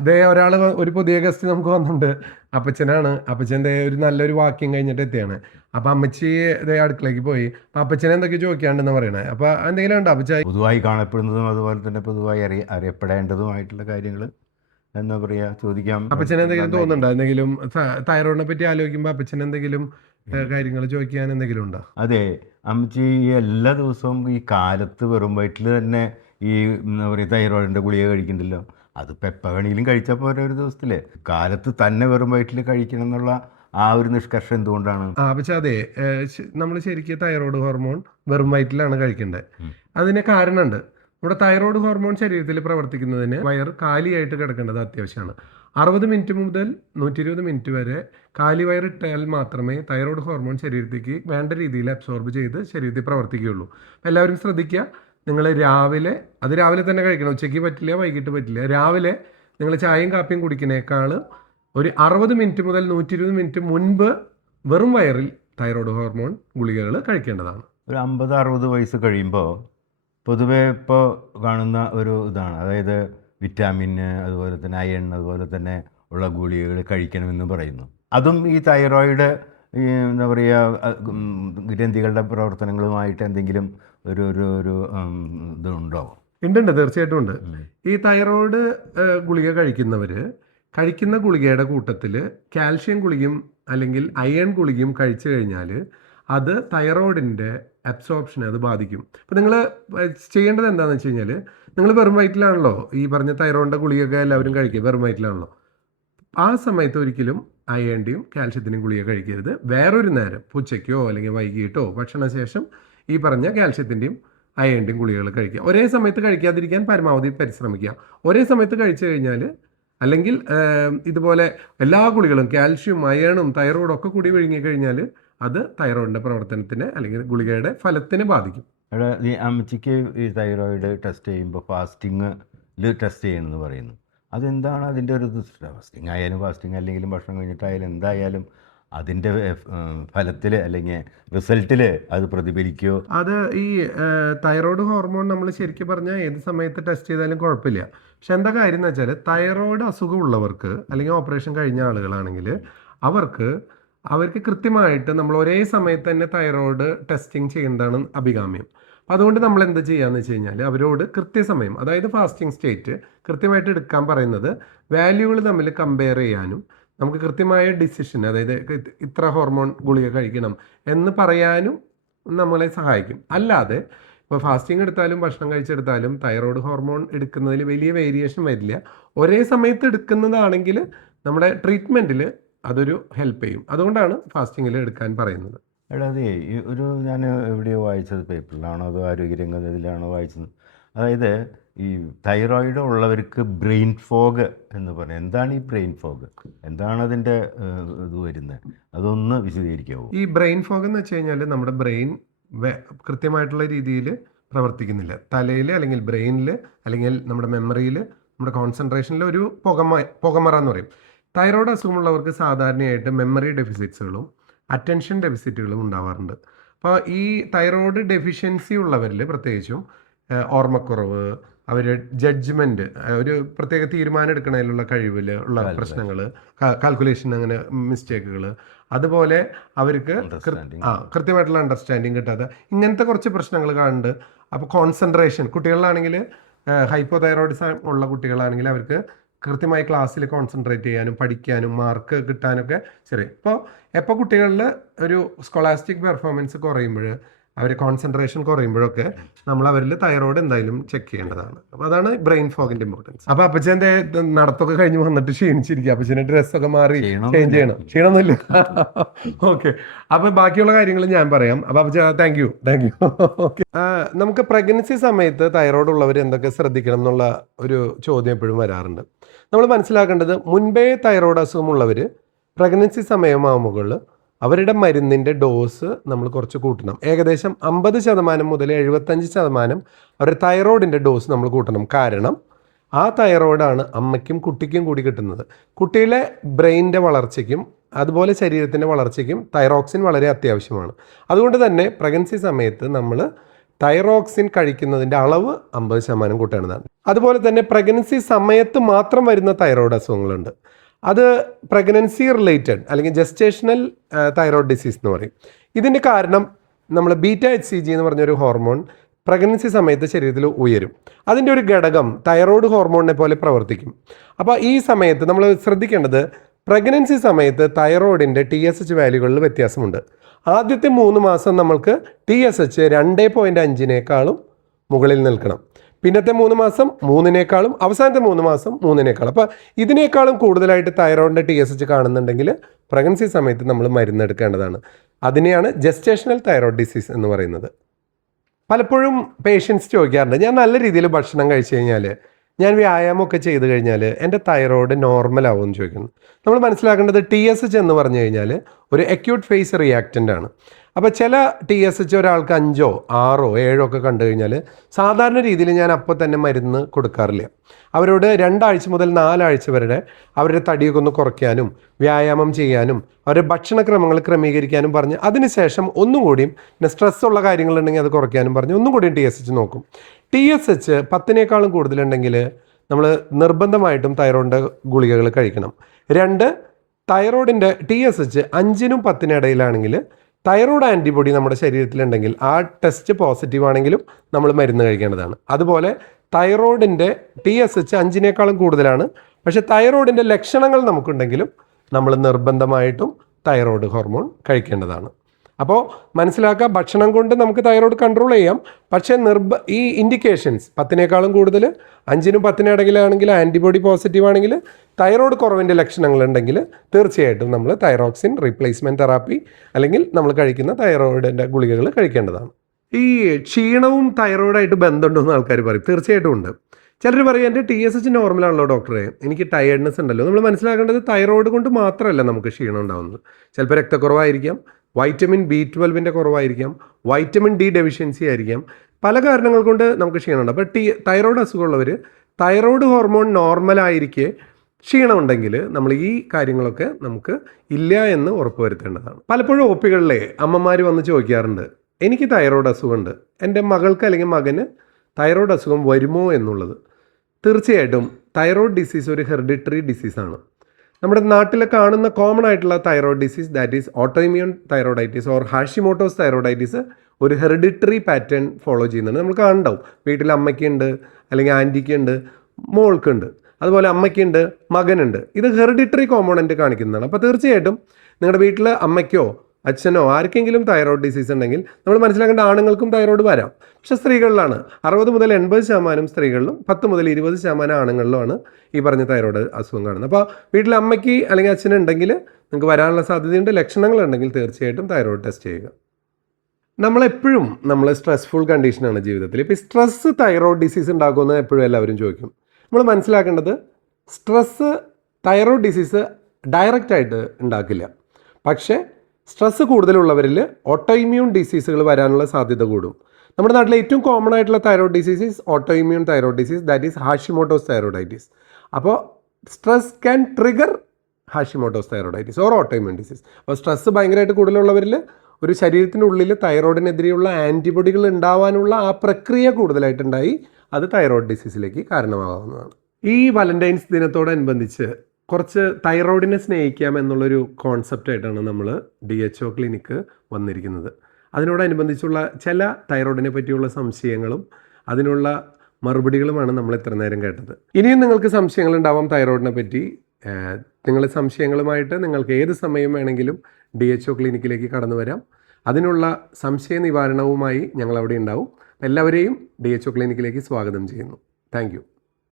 ഇതേ ഒരാൾ ഒരു പുതിയ ഗസ്റ്റ് നമുക്ക് വന്നിട്ടുണ്ട്. അപ്പച്ചനാണ്. അപ്പച്ചൻ്റെ ഒരു നല്ലൊരു വാക്കിങ് കഴിഞ്ഞിട്ട് എത്തിയാണ്. അപ്പൊ അമ്മച്ചി ഇതേ അടുക്കളയ്ക്ക് പോയി. അപ്പൊ അപ്പച്ചനെ എന്തൊക്കെ ചോദിക്കാണ്ടെന്ന് പറയണേ. അപ്പൊ എന്തെങ്കിലും ഉണ്ടോ അപ്പച്ച? പൊതുവായി കാണപ്പെടുന്നതും അതുപോലെ തന്നെ പൊതുവായി അറിയപ്പെടേണ്ടതുമായിട്ടുള്ള കാര്യങ്ങൾ എന്താ പറയുക ചോദിക്കാം. അപ്പച്ചന് എന്തെങ്കിലും തോന്നുന്നുണ്ടോ? എന്തെങ്കിലും തൈറോയിഡിനെ പറ്റി ആലോചിക്കുമ്പോ അപ്പച്ചന് എന്തെങ്കിലും കാര്യങ്ങൾ ചോദിക്കാൻ എന്തെങ്കിലും ഉണ്ടോ? അതെ, അമ്മച്ചി എല്ലാ ദിവസവും ഈ കാലത്ത് വെറും വയറ്റിൽ തന്നെ ഈ എന്താ പറയുക തൈറോയിഡിൻ്റെ ഗുളിക കഴിക്കുന്നുണ്ടല്ലോ. അതിപ്പോൾ എപ്പോൾ വേണമെങ്കിലും കഴിച്ചാൽ പോരെ ഒരു ദിവസത്തിൽ. കാലത്ത് തന്നെ വെറും വയറ്റിൽ കഴിക്കണം എന്നുള്ള ആ ഒരു നിഷ്കർഷം എന്തുകൊണ്ടാണ്? പക്ഷെ അതെ, നമ്മൾ ശരിക്കും തൈറോയ്ഡ് ഹോർമോൺ വെറും വയറ്റിലാണ് കഴിക്കേണ്ടത്. അതിന് കാരണമുണ്ട്. നമ്മുടെ തൈറോയ്ഡ് ഹോർമോൺ ശരീരത്തിൽ പ്രവർത്തിക്കുന്നതിന് വയർ കാലിയായിട്ട് കിടക്കേണ്ടത് അത്യാവശ്യമാണ്. 60 മിനിറ്റ് മുതൽ 120 മിനിറ്റ് വരെ കാലി വയറിട്ടാൽ മാത്രമേ തൈറോയ്ഡ് ഹോർമോൺ ശരീരത്തേക്ക് വേണ്ട രീതിയിൽ അബ്സോർബ് ചെയ്ത് ശരീരത്തിൽ പ്രവർത്തിക്കുകയുള്ളൂ. എല്ലാവരും ശ്രദ്ധിക്കുക, നിങ്ങൾ രാവിലെ തന്നെ കഴിക്കണം. ഉച്ചയ്ക്ക് പറ്റില്ല, വൈകിട്ട് പറ്റില്ല. രാവിലെ നിങ്ങൾ ചായയും കാപ്പിയും കുടിക്കുന്നേക്കാൾ ഒരു 60 മിനിറ്റ് മുതൽ 120 മിനിറ്റ് മുൻപ് വെറും വയറിൽ തൈറോയ്ഡ് ഹോർമോൺ ഗുളികകൾ കഴിക്കേണ്ടതാണ്. ഒരു 50-60 വയസ്സ് കഴിയുമ്പോൾ പൊതുവേ ഇപ്പോൾ കാണുന്ന ഒരു ഇതാണ്, അതായത് വിറ്റാമിൻ, അതുപോലെ തന്നെ അയൺ, അതുപോലെ തന്നെ ഉള്ള ഗുളികകൾ കഴിക്കണമെന്ന് പറയുന്നു. അതും ഈ തൈറോയിഡ് ഈ എന്താ പറയുക ഗ്രന്ഥികളുടെ പ്രവർത്തനങ്ങളുമായിട്ട് എന്തെങ്കിലും ഒരു ഒരു ഒരു ഇതുണ്ടോ? ഉണ്ട്, തീർച്ചയായിട്ടും ഉണ്ട്. ഈ തൈറോയ്ഡ് ഗുളിക കഴിക്കുന്ന ഗുളികയുടെ കൂട്ടത്തിൽ കാൽഷ്യം ഗുളികയും അല്ലെങ്കിൽ അയൺ ഗുളികയും കഴിച്ചു കഴിഞ്ഞാൽ അത് തൈറോയിഡിൻ്റെ അബ്സോർപ്ഷനെ അത് ബാധിക്കും. അപ്പോൾ നിങ്ങൾ ചെയ്യേണ്ടത് എന്താണെന്ന് വെച്ച് കഴിഞ്ഞാൽ, നിങ്ങൾ വെറും വയറ്റിലാണല്ലോ ഈ പറഞ്ഞ തൈറോയിഡിൻ്റെ ഗുളികയൊക്കെ എല്ലാവരും കഴിക്കുക, വെറും വയറ്റിലാണല്ലോ. ആ സമയത്ത് ഒരിക്കലും അയണിൻ്റെയും കാൽഷ്യത്തിൻ്റെയും ഗുളിക കഴിക്കരുത്. വേറൊരു നേരം ഉച്ചയ്ക്കോ അല്ലെങ്കിൽ വൈകിട്ടോ ഭക്ഷണശേഷം ഈ പറഞ്ഞ കാൽഷ്യത്തിൻ്റെയും അയണിൻ്റെയും ഗുളികകൾ കഴിക്കുക. ഒരേ സമയത്ത് കഴിക്കാതിരിക്കാൻ പരമാവധി പരിശ്രമിക്കുക. ഒരേ സമയത്ത് കഴിച്ചു കഴിഞ്ഞാൽ, അല്ലെങ്കിൽ ഇതുപോലെ എല്ലാ ഗുളികളും കാൽഷ്യം, അയണും തൈറോയിഡും ഒക്കെ കൂടി വിഴുങ്ങിക്കഴിഞ്ഞാൽ അത് തൈറോയിഡിൻ്റെ പ്രവർത്തനത്തിന് അല്ലെങ്കിൽ ഗുളികയുടെ ഫലത്തിന് ബാധിക്കും. ഈ അമ്മച്ചിക്ക് ഈ തൈറോയിഡ് ടെസ്റ്റ് ചെയ്യുമ്പോൾ ഫാസ്റ്റിങ്ങിൽ ടെസ്റ്റ് ചെയ്യണമെന്ന് പറയുന്നു. അതെന്താണ് അതിൻ്റെ ഒരു ഫാസ്റ്റിംഗ് ആയാലും ഫാസ്റ്റിംഗ് അല്ലെങ്കിലും ഭക്ഷണം കഴിഞ്ഞിട്ടായാലും എന്തായാലും അതിൻ്റെ ഫലത്തിൽ അല്ലെങ്കിൽ റിസൾട്ടിൽ അത് പ്രതിഫലിക്കുമോ? അത് ഈ തൈറോയ്ഡ് ഹോർമോൺ നമ്മൾ ശരിക്കും പറഞ്ഞാൽ ഏത് സമയത്ത് ടെസ്റ്റ് ചെയ്താലും കുഴപ്പമില്ല. പക്ഷെ എന്താ കാര്യം എന്ന് വെച്ചാൽ, തൈറോയ്ഡ് അസുഖമുള്ളവർക്ക് അല്ലെങ്കിൽ ഓപ്പറേഷൻ കഴിഞ്ഞ ആളുകളാണെങ്കിൽ അവർക്ക് കൃത്യമായിട്ട് നമ്മൾ ഒരേ സമയത്ത് തന്നെ തൈറോയ്ഡ് ടെസ്റ്റിംഗ് ചെയ്യുന്നതാണ് അഭികാമ്യം. അതുകൊണ്ട് നമ്മൾ എന്ത് ചെയ്യാന്ന് വെച്ച് കഴിഞ്ഞാൽ, അവരോട് കൃത്യസമയം, അതായത് ഫാസ്റ്റിംഗ് സ്റ്റേറ്റ് കൃത്യമായിട്ട് എടുക്കാൻ പറയുന്നത് വാല്യൂകൾ തമ്മിൽ കമ്പയർ ചെയ്യാനും നമുക്ക് കൃത്യമായ ഡിസിഷൻ, അതായത് ഇത്ര ഹോർമോൺ ഗുളിക കഴിക്കണം എന്ന് പറയാനും നമ്മളെ സഹായിക്കും. അല്ലാതെ ഇപ്പോൾ ഫാസ്റ്റിംഗ് എടുത്താലും ഭക്ഷണം കഴിച്ചെടുത്താലും തൈറോയ്ഡ് ഹോർമോൺ എടുക്കുന്നതിൽ വലിയ വേരിയേഷൻ വരില്ല. ഒരേ സമയത്ത് എടുക്കുന്നതാണെങ്കിൽ നമ്മുടെ ട്രീറ്റ്മെൻറ്റിൽ അതൊരു ഹെൽപ്പ് ചെയ്യും. അതുകൊണ്ടാണ് ഫാസ്റ്റിങ്ങിൽ എടുക്കാൻ പറയുന്നത്. അതെ, ഞാൻ എവിടെയോ വായിച്ചത്, പേപ്പറിലാണോ അതോ ആരോഗ്യരംഗത്തിലാണോ വായിച്ചത്, അതായത് ഈ തൈറോയിഡ് ഉള്ളവർക്ക് ബ്രെയിൻ ഫോഗ് എന്ന് പറയും. എന്താണ് ഈ ബ്രെയിൻ ഫോഗ്? എന്താണ് അതിൻ്റെ ഇത് വരുന്നത്? അതൊന്ന് വിശദീകരിക്കാമോ? ഈ ബ്രെയിൻ ഫോഗ് എന്ന് വെച്ച് കഴിഞ്ഞാൽ നമ്മുടെ ബ്രെയിൻ കൃത്യമായിട്ടുള്ള രീതിയിൽ പ്രവർത്തിക്കുന്നില്ല. തലയിൽ അല്ലെങ്കിൽ ബ്രെയിനിൽ അല്ലെങ്കിൽ നമ്മുടെ മെമ്മറിയിൽ, നമ്മുടെ കോൺസെൻട്രേഷനിൽ ഒരു പുകമറ എന്ന് പറയും. തൈറോയ്ഡ് അസുഖമുള്ളവർക്ക് സാധാരണയായിട്ട് മെമ്മറി ഡെഫിസിറ്റ്സുകളും അറ്റൻഷൻ ഡെഫിസിറ്റുകളും ഉണ്ടാവാറുണ്ട്. അപ്പോൾ ഈ തൈറോയ്ഡ് ഡെഫിഷ്യൻസി ഉള്ളവരിൽ പ്രത്യേകിച്ചും ഓർമ്മക്കുറവ്, അവർ ജഡ്ജ്മെൻറ്റ്, ഒരു പ്രത്യേക തീരുമാനം എടുക്കുന്നതിലുള്ള കഴിവിൽ ഉള്ള പ്രശ്നങ്ങൾ, കാൽക്കുലേഷൻ അങ്ങനെ മിസ്റ്റേക്കുകൾ, അതുപോലെ അവർക്ക് കൃത്യമായിട്ടുള്ള അണ്ടർസ്റ്റാൻഡിങ് കിട്ടാത്ത ഇങ്ങനത്തെ കുറച്ച് പ്രശ്നങ്ങൾ കാണുന്നുണ്ട്. അപ്പോൾ കോൺസെൻട്രേഷൻ, കുട്ടികളിലാണെങ്കിൽ ഹൈപ്പോ തൈറോയിഡിസം ഉള്ള കുട്ടികളാണെങ്കിൽ അവർക്ക് കൃത്യമായി ക്ലാസ്സിൽ കോൺസെൻട്രേറ്റ് ചെയ്യാനും പഠിക്കാനും മാർക്ക് കിട്ടാനൊക്കെ എപ്പോൾ കുട്ടികളിൽ ഒരു സ്കോളാസ്റ്റിക് പെർഫോമൻസ് കുറയുമ്പോൾ, അവർ കോൺസെൻട്രേഷൻ കുറയുമ്പോഴൊക്കെ നമ്മൾ അവരിൽ തൈറോയ്ഡ് എന്തായാലും ചെക്ക് ചെയ്യേണ്ടതാണ്. അപ്പോൾ അതാണ് ബ്രെയിൻ ഫോഗിൻ്റെ ഇമ്പോർട്ടൻസ്. അപ്പോൾ അപ്പച്ചൻ്റെ നടത്തൊക്കെ കഴിഞ്ഞ് വന്നിട്ട് ക്ഷീണിച്ചിരിക്കുക. അപ്പച്ചൻ്റെ ഡ്രസ്സൊക്കെ മാറി ചേഞ്ച് ചെയ്യണം. ക്ഷീണമൊന്നുമില്ല. ഓക്കെ, അപ്പോൾ ബാക്കിയുള്ള കാര്യങ്ങൾ ഞാൻ പറയാം. അപ്പോൾ അപ്പച്ച താങ്ക് യു. ഓക്കെ, നമുക്ക് പ്രഗ്നൻസി സമയത്ത് തൈറോയ്ഡ് ഉള്ളവർ എന്തൊക്കെ ശ്രദ്ധിക്കണം എന്നുള്ള ഒരു ചോദ്യം എപ്പോഴും വരാറുണ്ട്. നമ്മൾ മനസ്സിലാക്കേണ്ടത്, മുൻപേ തൈറോയ്ഡ് അസുഖമുള്ളവർ പ്രഗ്നൻസി സമയമാകുമ്പോൾ അവരുടെ മരുന്നിൻ്റെ ഡോസ് നമ്മൾ കുറച്ച് കൂട്ടണം. ഏകദേശം 50% മുതൽ 75% അവരുടെ തൈറോയിഡിൻ്റെ ഡോസ് നമ്മൾ കൂട്ടണം. കാരണം ആ തൈറോയിഡാണ് അമ്മയ്ക്കും കുട്ടിക്കും കൂടി കിട്ടുന്നത്. കുട്ടിയിലെ ബ്രെയിനിൻ്റെ വളർച്ചയ്ക്കും അതുപോലെ ശരീരത്തിൻ്റെ വളർച്ചയ്ക്കും തൈറോക്സിൻ വളരെ അത്യാവശ്യമാണ്. അതുകൊണ്ട് തന്നെ പ്രഗ്നൻസി സമയത്ത് നമ്മൾ തൈറോക്സിൻ കഴിക്കുന്നതിൻ്റെ അളവ് 50% കൂട്ടേണ്ടതാണ്. അതുപോലെ തന്നെ പ്രഗ്നൻസി സമയത്ത് മാത്രം വരുന്ന തൈറോയ്ഡ് അസുഖങ്ങളുണ്ട്. അത് പ്രഗ്നൻസി റിലേറ്റഡ് അല്ലെങ്കിൽ ജസ്റ്റേഷണൽ തൈറോയ്ഡ് ഡിസീസ് എന്ന് പറയും. ഇതിൻ്റെ കാരണം നമ്മൾ β-HCG എന്ന് പറഞ്ഞൊരു ഹോർമോൺ പ്രഗ്നൻസി സമയത്ത് ശരീരത്തിൽ ഉയരും. അതിൻ്റെ ഒരു ഘടകം തൈറോയ്ഡ് ഹോർമോണിനെ പോലെ പ്രവർത്തിക്കും. അപ്പോൾ ഈ സമയത്ത് നമ്മൾ ശ്രദ്ധിക്കേണ്ടത് പ്രഗ്നൻസി സമയത്ത് തൈറോയിഡിൻ്റെ TSH വാല്യൂകളിൽ വ്യത്യാസമുണ്ട്. ആദ്യത്തെ 3 മാസം നമ്മൾക്ക് TSH 2.5 മുകളിൽ നിൽക്കണം. പിന്നത്തെ 3 മാസം 3 അവസാനത്തെ 3 മാസം 3 അപ്പോൾ ഇതിനേക്കാളും കൂടുതലായിട്ട് തൈറോയിഡിൻ്റെ TSH കാണുന്നുണ്ടെങ്കിൽ പ്രഗ്നൻസി സമയത്ത് നമ്മൾ മരുന്നെടുക്കേണ്ടതാണ്. അതിനെയാണ് ജസ്റ്റേഷണൽ തൈറോയ്ഡ് ഡിസീസ് എന്ന് പറയുന്നത്. പലപ്പോഴും പേഷ്യൻസ് ചോദിക്കാറുണ്ട്, ഞാൻ നല്ല രീതിയിൽ ഭക്ഷണം കഴിച്ചു കഴിഞ്ഞാൽ, ഞാൻ വ്യായാമമൊക്കെ ചെയ്ത് കഴിഞ്ഞാൽ എൻ്റെ തൈറോയ്ഡ് നോർമൽ ആവുമെന്ന് ചോദിക്കുന്നു. നമ്മൾ മനസ്സിലാക്കേണ്ടത് TSH എന്ന് പറഞ്ഞു കഴിഞ്ഞാൽ ഒരു അക്യൂട്ട് ഫേസ് റിയാക്റ്റൻ്റ് ആണ്. അപ്പോൾ ചില TSH ഒരാൾക്ക് 5, 6, 7 ഒക്കെ കണ്ടു കഴിഞ്ഞാൽ സാധാരണ രീതിയിൽ ഞാൻ അപ്പോൾ തന്നെ മരുന്ന് കൊടുക്കാറില്ല. അവരോട് 2 ആഴ്ച മുതൽ 4 ആഴ്ച വരെ അവരുടെ തടിയൊക്കെ ഒന്ന് കുറയ്ക്കാനും വ്യായാമം ചെയ്യാനും അവരുടെ ഭക്ഷണക്രമങ്ങൾ ക്രമീകരിക്കാനും പറഞ്ഞ് അതിനുശേഷം ഒന്നും കൂടിയും പിന്നെ സ്ട്രെസ്സുള്ള കാര്യങ്ങളുണ്ടെങ്കിൽ അത് കുറയ്ക്കാനും പറഞ്ഞ് ഒന്നും കൂടിയും TSH നോക്കും. TSH 10 കൂടുതലുണ്ടെങ്കിൽ നമ്മൾ നിർബന്ധമായിട്ടും തൈറോയിഡിൻ്റെ ഗുളികകൾ കഴിക്കണം. 2, തൈറോയിഡിൻ്റെ TSH 5-നും 10-നും ഇടയിലാണെങ്കിൽ തൈറോയ്ഡ് ആൻറ്റിബോഡി നമ്മുടെ ശരീരത്തിലുണ്ടെങ്കിൽ ആ ടെസ്റ്റ് പോസിറ്റീവ് ആണെങ്കിലും നമ്മൾ മരുന്ന് കഴിക്കേണ്ടതാണ്. അതുപോലെ തൈറോയിഡിൻ്റെ TSH 5-നേക്കാളും കൂടുതലാണ്, പക്ഷേ തൈറോയിഡിൻ്റെ ലക്ഷണങ്ങൾ നമുക്കുണ്ടെങ്കിലും നമ്മൾ നിർബന്ധമായിട്ടും തൈറോയ്ഡ് ഹോർമോൺ കഴിക്കേണ്ടതാണ്. അപ്പോൾ മനസ്സിലാക്കുക, ഭക്ഷണം കൊണ്ട് നമുക്ക് തൈറോയ്ഡ് കൺട്രോൾ ചെയ്യാം. പക്ഷേ ഈ ഇൻഡിക്കേഷൻസ് 10-നേക്കാളും കൂടുതൽ 5-നും 10-നും ഇടയിലാണെങ്കിൽ ആൻറ്റിബോഡി പോസിറ്റീവ് ആണെങ്കിൽ തൈറോയ്ഡ് കുറവിൻ്റെ ലക്ഷണങ്ങളുണ്ടെങ്കിൽ തീർച്ചയായിട്ടും നമ്മൾ തൈറോക്സിൻ റീപ്ലേസ്മെൻറ്റ് തെറാപ്പി അല്ലെങ്കിൽ നമ്മൾ കഴിക്കുന്ന തൈറോയിഡിൻ്റെ ഗുളികകൾ കഴിക്കേണ്ടതാണ്. ഈ ക്ഷീണവും തൈറോയിഡായിട്ട് ബന്ധമുണ്ടെന്ന് ആൾക്കാർ പറയും. തീർച്ചയായിട്ടും ഉണ്ട്. ചിലർ പറയും എൻ്റെ TSH നോർമലാണല്ലോ ഡോക്ടറെ, എനിക്ക് ടയേർഡ്നെസ് ഉണ്ടല്ലോ. നമ്മൾ മനസ്സിലാക്കേണ്ടത് തൈറോയിഡ് കൊണ്ട് മാത്രമല്ല നമുക്ക് ക്ഷീണം ഉണ്ടാകുന്നത്. ചിലപ്പോൾ രക്തക്കുറവായിരിക്കാം, വൈറ്റമിൻ B12 കുറവായിരിക്കാം, വൈറ്റമിൻ D ഡെഫിഷ്യൻസി ആയിരിക്കാം, പല കാരണങ്ങൾ കൊണ്ട് നമുക്ക് ക്ഷീണമുണ്ട്. അപ്പോൾ തൈറോയ്ഡ് അസുഖമുള്ളവർ തൈറോയ്ഡ് ഹോർമോൺ നോർമലായിരിക്കെ ക്ഷീണമുണ്ടെങ്കിൽ നമ്മൾ ഈ കാര്യങ്ങളൊക്കെ നമുക്ക് ഇല്ല എന്ന് ഉറപ്പുവരുത്തേണ്ടതാണ്. പലപ്പോഴും OP-കളിലെ അമ്മമാർ വന്ന് ചോദിക്കാറുണ്ട്, എനിക്ക് തൈറോയ്ഡ് അസുഖമുണ്ട്, എൻ്റെ മകൾക്ക് അല്ലെങ്കിൽ മകന് തൈറോയ്ഡ് അസുഖം വരുമോ എന്നുള്ളത്. തീർച്ചയായിട്ടും തൈറോയ്ഡ് ഡിസീസ് ഒരു ഹെറിഡിറ്ററി ഡിസീസാണ്. നമ്മുടെ നാട്ടിൽ കാണുന്ന കോമൺ ആയിട്ടുള്ള thyroid disease, that is autoimmune thyroiditis or Hashimoto's thyroiditis, ഒരു ഹെറിഡിറ്ററി പാറ്റേൺ ഫോളോ ചെയ്യുന്നുണ്ട്. നമ്മൾ കാണുന്നുണ്ടാവും, വീട്ടിൽ അമ്മയ്ക്കുണ്ട്, അല്ലെങ്കിൽ ആൻറ്റിക്കുണ്ട്, മോൾക്കുണ്ട്, അതുപോലെ അമ്മയ്ക്കുണ്ട്, മകനുണ്ട്. ഇത് ഹെറിഡിറ്ററി കോമ്പോണൻറ്റ് കാണിക്കുന്നതാണ്. അപ്പോൾ തീർച്ചയായിട്ടും നിങ്ങളുടെ വീട്ടിൽ അമ്മയ്ക്കോ അച്ഛനോ ആർക്കെങ്കിലും തൈറോയ്ഡ് ഡിസീസ് ഉണ്ടെങ്കിൽ നമ്മൾ മനസ്സിലാക്കേണ്ട ആണുങ്ങൾക്കും തൈറോയ്ഡ് വരാം. പക്ഷേ സ്ത്രീകളിലാണ് 60 മുതൽ 80% സ്ത്രീകളിലും 10 മുതൽ 20% ആണുങ്ങളിലുമാണ് ഈ പറഞ്ഞ തൈറോയ്ഡ് അസുഖം കാണുന്നത്. അപ്പോൾ വീട്ടിൽ അമ്മയ്ക്ക് അല്ലെങ്കിൽ അച്ഛനുണ്ടെങ്കിൽ നിങ്ങൾക്ക് വരാനുള്ള സാധ്യതയുണ്ട്. ലക്ഷണങ്ങളുണ്ടെങ്കിൽ തീർച്ചയായിട്ടും തൈറോയ്ഡ് ടെസ്റ്റ് ചെയ്യുക. നമ്മളെപ്പോഴും സ്ട്രെസ്ഫുൾ കണ്ടീഷനാണ് ജീവിതത്തിൽ. ഇപ്പോൾ ഈ സ്ട്രെസ്സ് തൈറോയ്ഡ് ഡിസീസ് ഉണ്ടാക്കുമെന്ന് എപ്പോഴും എല്ലാവരും ചോദിക്കും. നമ്മൾ മനസ്സിലാക്കേണ്ടത് സ്ട്രെസ്സ് തൈറോയ്ഡ് ഡിസീസ് ഡയറക്റ്റായിട്ട് ഉണ്ടാക്കില്ല. പക്ഷേ സ്ട്രെസ്സ് കൂടുതലുള്ളവരിൽ ഓട്ടോഇമ്യൂൺ ഡിസീസുകൾ വരാനുള്ള സാധ്യത കൂടും. നമ്മുടെ നാട്ടിലെ ഏറ്റവും കോമൺ ആയിട്ടുള്ള thyroid disease is autoimmune thyroid disease, that is Hashimoto's thyroiditis. അപ്പോൾ stress can trigger Hashimoto's thyroiditis or autoimmune disease. അപ്പോൾ സ്ട്രെസ്സ് ഭയങ്കരമായിട്ട് കൂടുതലുള്ളവരിൽ ഒരു ശരീരത്തിനുള്ളിൽ തൈറോയിഡിനെതിരെയുള്ള ആൻറ്റിബോഡികൾ ഉണ്ടാവാനുള്ള ആ പ്രക്രിയ കൂടുതലായിട്ടുണ്ടായി അത് തൈറോയ്ഡ് ഡിസീസിലേക്ക് കാരണമാകാവുന്നതാണ്. ഈ വാലന്റൈൻസ് ദിനത്തോടനുബന്ധിച്ച് കുറച്ച് തൈറോയിഡിനെ സ്നേഹിക്കാം എന്നുള്ളൊരു കോൺസെപ്റ്റായിട്ടാണ് നമ്മൾ DHO ക്ലിനിക്ക് വന്നിരിക്കുന്നത്. അതിനോടനുബന്ധിച്ചുള്ള ചില തൈറോയിഡിനെ പറ്റിയുള്ള സംശയങ്ങളും അതിനുള്ള മറുപടികളുമാണ് നമ്മൾ ഇത്ര നേരം കേട്ടത്. ഇനിയും നിങ്ങൾക്ക് സംശയങ്ങളുണ്ടാവാം തൈറോയിഡിനെ പറ്റി. നിങ്ങളുടെ സംശയങ്ങളുമായിട്ട് നിങ്ങൾക്ക് ഏത് സമയം വേണമെങ്കിലും DHO ക്ലിനിക്കിലേക്ക് കടന്നു വരാം. അതിനുള്ള സംശയ നിവാരണവുമായി ഞങ്ങൾ അവിടെ ഉണ്ടാവും. എല്ലാവരെയും DHO ക്ലിനിക്കിലേക്ക് സ്വാഗതം ചെയ്യുന്നു. Thank you.